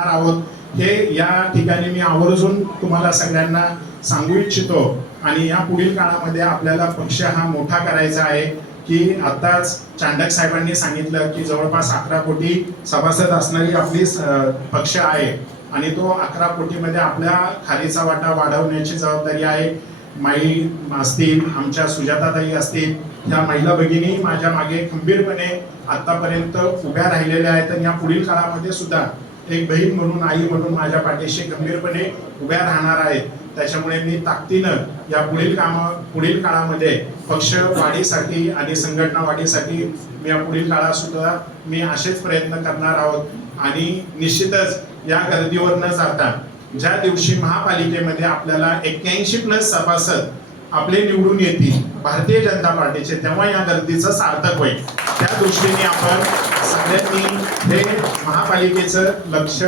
आहोत हे या ठिकाणी मी आवर्जून तुम्हाला सगळ्यांना सांगू इच्छितो। आणि या पुढील काळामध्ये आपल्याला पक्ष हा मोठा करायचा आहे की आताच चांडक साहेबांनी सांगितलं की जवळपास 11 कोटी सभासद असणारी आपली पक्ष आहे आणि तो 11 कोटीमध्ये आपल्या खालीचा वाटा वाढवण्याची जबाबदारी आहे। माई असतील, आमच्या सुजाताताई असतील, ह्या महिला भगिनी माझ्या मागे खंबीरपणे आतापर्यंत उभ्या राहिलेल्या आहेत आणि या पुढील काळामध्ये सुद्धा एक बहीण म्हणून, आई म्हणून माझ्या पाठीशी गंभीरपणे उभ्या राहणार आहेत। त्याच्यामुळे मी ताकदीनं या पुढील काळामध्ये पक्ष वाढीसाठी आणि संघटना वाढीसाठी मी या पुढील काळात सुद्धा मी असेच प्रयत्न करणार आहोत। आणि निश्चितच या गर्दीवर न जाता ज्या दिवशी महापालिकेमध्ये आपल्याला 81+ सभासद आपले निवडून येतील भारतीय जनता पार्टीचे, तेव्हा या गर्दीचं सार्थक होईल। त्या दृष्टीने आपण सगळ्यांनी हे महापालिकेचं लक्ष